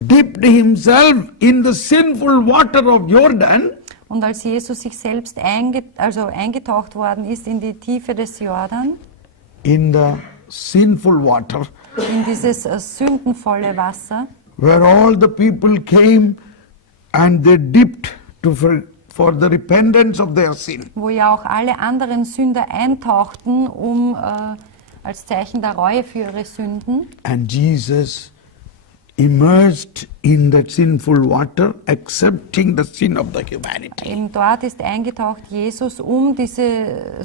dipped himself in the sinful water of Jordan, Und als Jesus sich selbst eingetaucht worden ist in die Tiefe des Jordan, in the sinful water, in dieses sündenvolle Wasser, where all the people came and they dipped for the repentance of their sin. wo ja auch alle anderen Sünder eintauchten, als Zeichen der Reue für ihre Sünden. And Jesus immersed in that sinful water, accepting the sin of the humanity. Eben dort ist eingetaucht Jesus, diese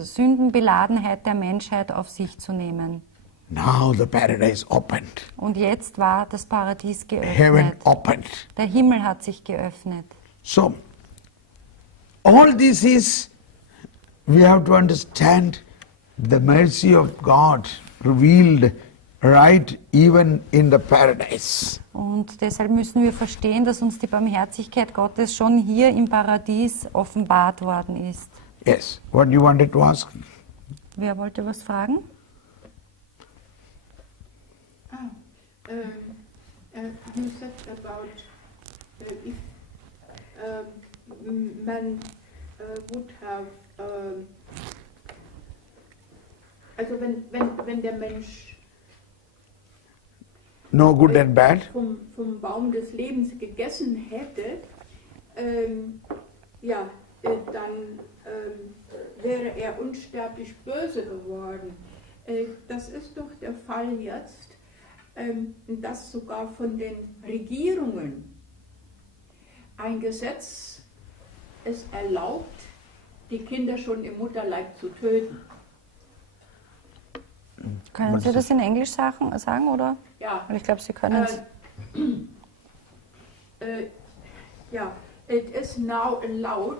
Sündenbeladenheit der Menschheit auf sich zu nehmen. Now the paradise opened. Und jetzt war das Paradies Heaven geöffnet. opened. Der Himmel hat sich geöffnet. So, all this is, we have to understand the mercy of God revealed right even in the paradise. Und deshalb müssen wir verstehen, dass uns die Barmherzigkeit Gottes schon hier im Paradies offenbart worden ist. Yes, what you wanted to ask? Wer wollte was fragen? You said about if man would have, also wenn der Mensch No good and bad. vom Baum des Lebens gegessen hätte, dann wäre er unsterblich böse geworden. Das ist doch der Fall jetzt, dass sogar von den Regierungen ein Gesetz es erlaubt, die Kinder schon im Mutterleib zu töten. Können Sie das in Englisch sagen oder? Ja. Weil ich glaube, Sie können es. It is now allowed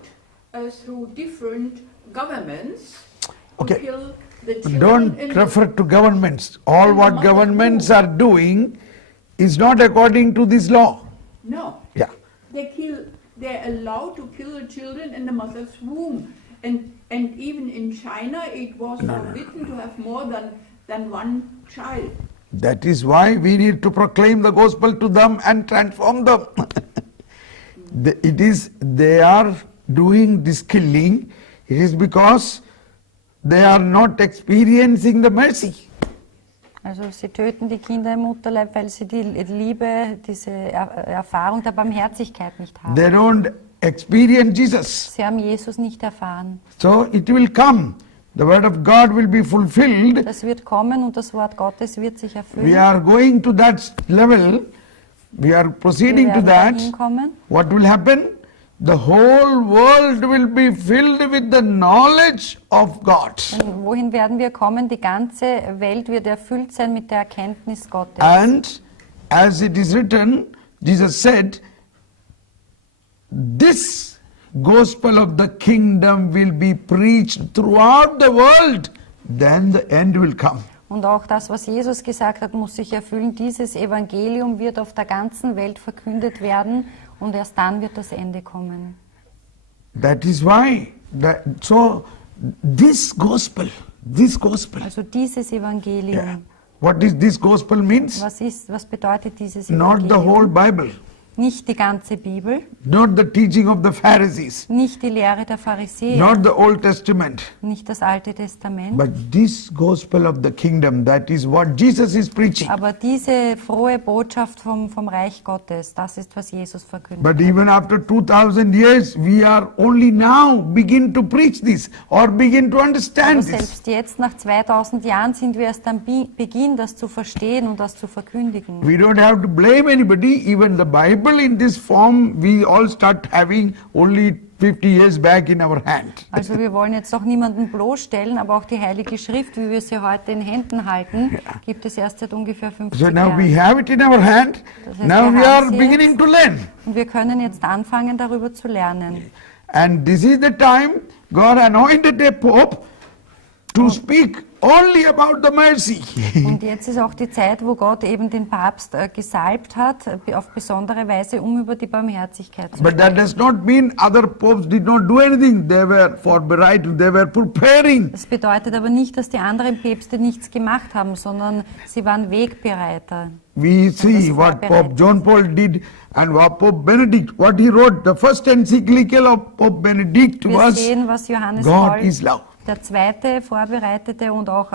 through different governments to Okay. kill the children Don't in refer to governments. All what governments are doing is not according to this law. No. Yeah. They're allowed to kill the children in the mother's womb. And even in China it was forbidden to have more than one child. That is why we need to proclaim the gospel to them and transform them. They are doing this killing, it is because they are not experiencing the mercy. Also sie töten die Kinder im Mutterleib, weil sie die Liebe, diese Erfahrung der Barmherzigkeit nicht haben. They don't experience Jesus. Sie haben Jesus nicht erfahren. So it will come. The word of God will be fulfilled. Das wird kommen und das Wort Gottes wird sich erfüllen. We are going to that level. We are proceeding to Wir werden that. dahin kommen. What will happen? The whole world will be filled with the knowledge of God. Und wohin werden wir kommen? Die ganze Welt wird erfüllt sein mit der Erkenntnis Gottes. And as it is written, Jesus said, this gospel of the kingdom will be preached throughout the world, then the end will come. Und auch das, was Jesus gesagt hat, muss sich erfüllen. Dieses Evangelium wird auf der ganzen Welt verkündet werden und erst dann wird das Ende kommen. That is why, this gospel, Also dieses Evangelium. yeah. What is this gospel means? Was bedeutet dieses Not the Evangelium? whole Bible, Nicht die ganze Bibel, not the teaching of the Pharisees, nicht die Lehre der Pharisäer, not the Old Testament, nicht das Alte Testament, but this gospel of the kingdom, that is what Jesus is preaching. aber diese frohe Botschaft vom Reich Gottes, das ist, was Jesus verkündet. But even after 2000 years, we are only now begin to preach this or begin to Aber understand this. selbst jetzt, nach 2000 Jahren, sind wir erst am Beginn, das zu verstehen und das zu verkündigen. We don't have to blame anybody. Even the Bible in this form, we all start having only 50 years back in our hand. Also wir wollen jetzt auch niemanden bloßstellen, aber auch die Heilige Schrift, wie wir sie heute in Händen halten, gibt es erst seit ungefähr 50 So now we Jahren. have it in our hand. Das heißt, Now wir we haben are sie beginning jetzt. to learn. Und wir können jetzt anfangen, darüber zu lernen. And this is the time God anointed a pope to speak only about the mercy. Und jetzt ist auch die Zeit, wo Gott eben den Papst gesalbt hat, auf besondere Weise, um über die Barmherzigkeit zu But that sprechen. does not mean other popes did not do anything. They were vorbereitet, they were preparing. Das bedeutet aber nicht, dass die anderen Päpste nichts gemacht haben, sondern sie waren Wegbereiter. we see what Pope John Paul did and what Pope Benedict, what he wrote. The first encyclical of Pope Benedict Wir was sehen, was Johannes God Paul is love. der Zweite vorbereitete und auch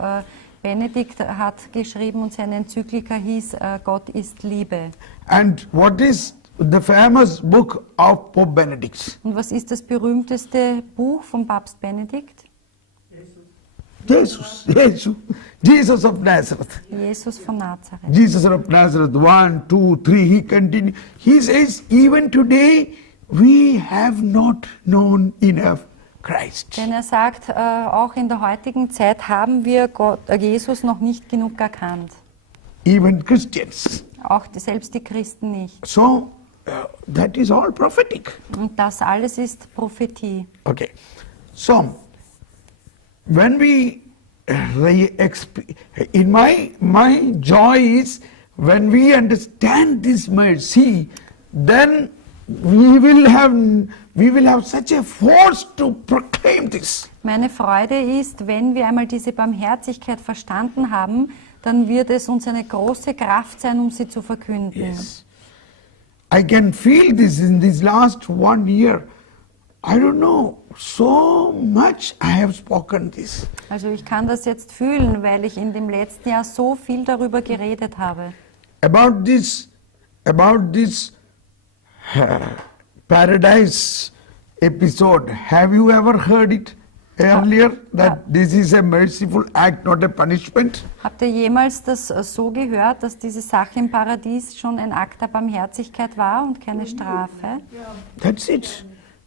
Benedikt hat geschrieben und seine Enzyklika hieß Gott ist Liebe. And what is the famous book of Pope Benedict? Und was ist das berühmteste Buch von Papst Benedikt? Jesus of Nazareth. Jesus von Nazareth. Jesus of Nazareth, 1, 2, 3, he continued. He says, even today we have not known enough Christ. Denn er sagt, auch in der heutigen Zeit haben wir Jesus noch nicht genug erkannt. Even Christians. Auch selbst die Christen nicht. So, that is all prophetic. Und das alles ist Prophetie. Okay. So, when we in my joy is when we understand this mercy, then we will have such a force to proclaim this. Meine Freude ist, wenn wir einmal diese Barmherzigkeit verstanden haben, dann wird es uns eine große Kraft sein, um sie zu verkünden. Yes. I can feel this in this last 1 year. I don't know, so much I have spoken this. Also ich kann das jetzt fühlen, weil ich in dem letzten Jahr so viel darüber geredet habe. About this paradise episode, have you ever heard it earlier? That this is a merciful act, not a punishment? Habt ihr jemals das so gehört, dass diese Sache im Paradies schon ein Akt der Barmherzigkeit war und keine Strafe? That's it.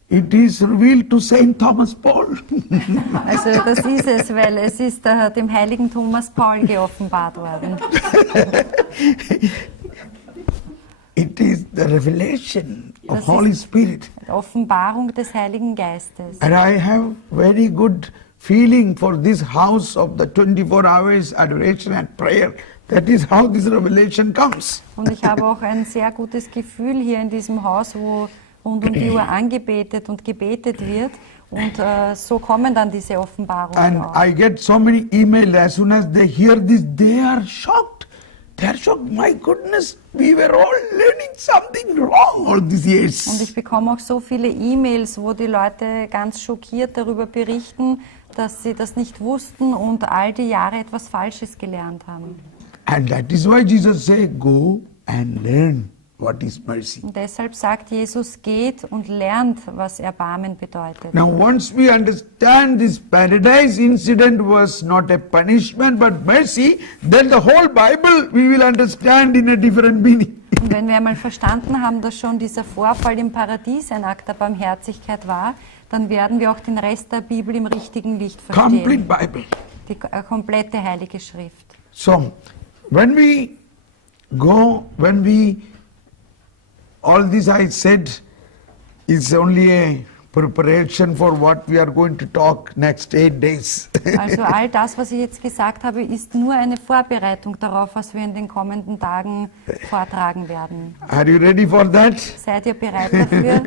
It is revealed to Saint Thomas Paul. Also das ist es, weil es ist dem heiligen Thomas Paul geoffenbart worden. It is the revelation of Das Holy ist Spirit. die Offenbarung des Heiligen Geistes. And I have very good feeling for this house of the 24 hours adoration and prayer. That is how this revelation comes. Und ich habe auch ein sehr gutes Gefühl hier in diesem Haus, wo rund um die Uhr angebetet und gebetet wird. Und so kommen dann diese Offenbarungen And auch. I get so many emails as soon as they hear this, they are shocked. They are shocked. My goodness, we were all learning something wrong all these years. Und ich bekomme auch so viele E-Mails, wo die Leute ganz schockiert darüber berichten, dass sie das nicht wussten und all die Jahre etwas Falsches gelernt haben. And that is why Jesus said, go and learn what is mercy. Und deshalb sagt Jesus, geht und lernt, was Erbarmen bedeutet. Now once we understand this paradise incident was not a punishment but mercy, then the whole Bible we will understand in a different meaning. Und wenn wir einmal verstanden haben, dass schon dieser Vorfall im Paradies ein Akt der Barmherzigkeit war, dann werden wir auch den Rest der Bibel im richtigen Licht Complete verstehen. Bible. Die komplette Heilige Schrift. So, when we all this I said is only a preparation for what we are going to talk next 8 days. Also all das, was ich jetzt gesagt habe, ist nur eine Vorbereitung darauf, was wir in den kommenden Tagen vortragen werden. Are you ready for that? Seid ihr bereit dafür,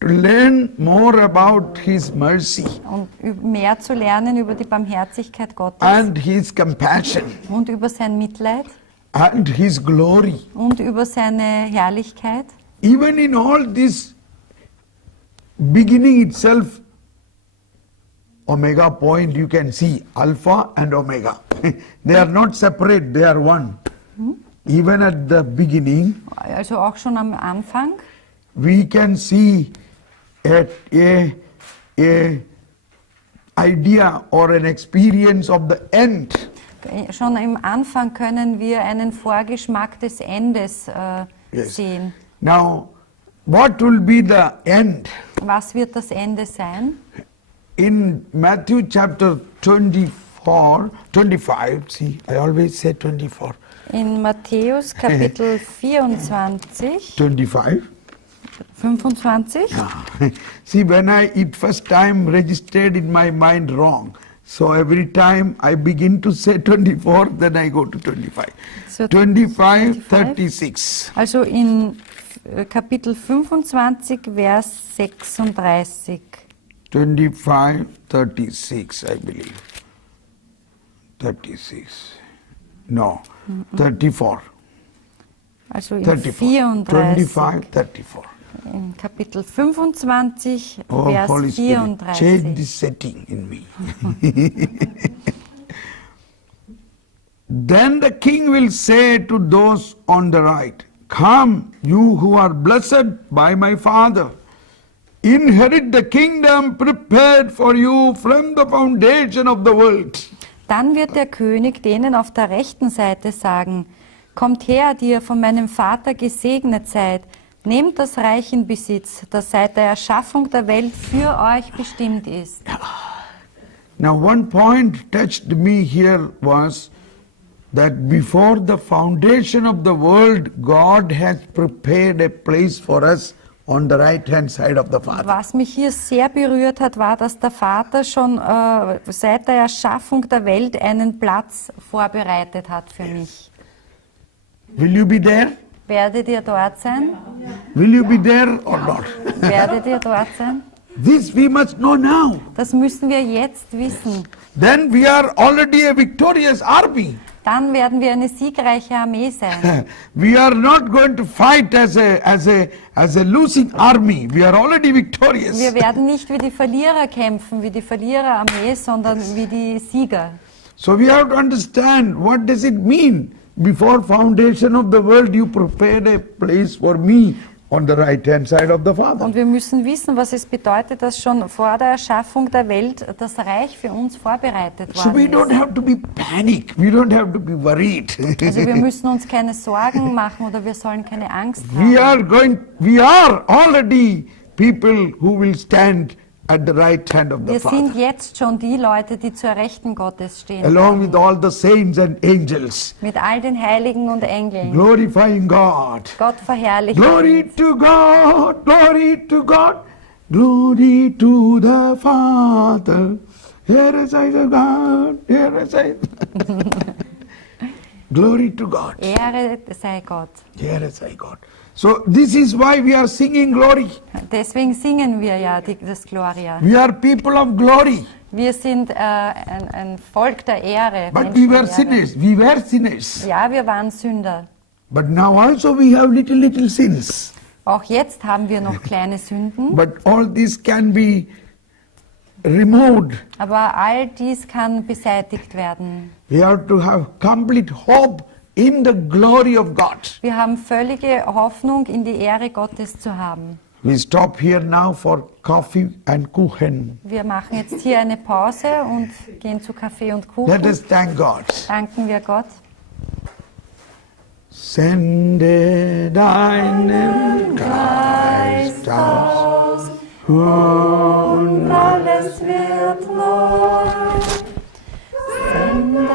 To learn more about His mercy und mehr zu lernen über die Barmherzigkeit Gottes and His compassion und über sein Mitleid and His glory. und über seine Herrlichkeit? Even in all this beginning itself, omega point you can see, alpha and omega. They are not separate, they are one. Even at the beginning, Also auch schon am Anfang we can see a idea or an experience of the end. Schon im Anfang können wir einen Vorgeschmack des Endes Yes. sehen. Now, what will be the end? Was wird das Ende sein? In Matthew chapter 25, see, I always say 24, In Matthäus Kapitel 24, 25. 25, See, when it first time registered in my mind wrong. So every time I begin to say 24, then I go to 25. So 25, 36. also in Kapitel 25, Vers 36. 25, 36, I believe. 36. No, 34. Also in 34. 34, 25, 34. in Kapitel 25, Oh, Vers Holy Spirit, change 34. the setting in me. Then the king will say to those on the right, "Come, you who are blessed by my Father, inherit the kingdom prepared for you from the foundation of the world." Dann wird der König denen auf der rechten Seite sagen, kommt her, die ihr von meinem Vater gesegnet seid, nehmt das Reich in Besitz, das seit der Erschaffung der Welt für euch bestimmt ist. Now one point touched me here was that before the foundation of the world, God has prepared a place for us on the right hand side of the Father. Was mich hier sehr berührt hat, war, dass der Vater schon seit der Erschaffung der Welt einen Platz vorbereitet hat für mich. Will you be there? Werdet ihr dort sein? Will you be there or not? Werdet ihr dort sein? This we must know now. Das müssen wir jetzt wissen. Then we are already a victorious army. Dann werden wir eine siegreiche Armee sein. We are not going to fight as a losing army. We are already victorious. Wir werden nicht wie die Verlierer kämpfen, wie die Verliererarmee, sondern wie die Sieger. So we have to understand what does it mean. Before foundation of the world, you prepared a place for me on the right hand side of the Father. Und wir müssen wissen, was es bedeutet, dass schon vor der Erschaffung der Welt das Reich für uns vorbereitet So we worden don't ist. have to be panic. We don't have to be worried. Also wir müssen uns keine Sorgen machen oder wir sollen keine Angst we haben. are already people who will stand at the right hand of the Wir sind Father, jetzt schon die Leute, die zur Rechten Gottes stehen, along with all the saints and angels, mit all den Heiligen und Engeln. glorifying God. Gott verherrlichen. Glory to God, glory to God, glory to the Father. Here is I, God, here is I. Glory to God. Ehre sei Gott. Here is I, God. So this is why we are singing glory. Deswegen singen wir ja das Gloria. We are people of glory. Wir sind ein Volk der Ehre. But Menschen we were der Ehre. sinners. We were sinners. Ja, wir waren Sünder. But now also we have little sins. Auch jetzt haben wir noch kleine Sünden, But all this can be removed. aber all dies kann beseitigt werden. We have to have complete hope in the glory of God. Wir haben völlige Hoffnung, in die Ehre Gottes zu haben. We stop here now for coffee and Kuchen. Wir machen jetzt hier eine Pause und gehen zu Kaffee und Let Kuchen. us thank God. Danken wir Gott. Sende deinen Geist aus und Alles wird neu. Sende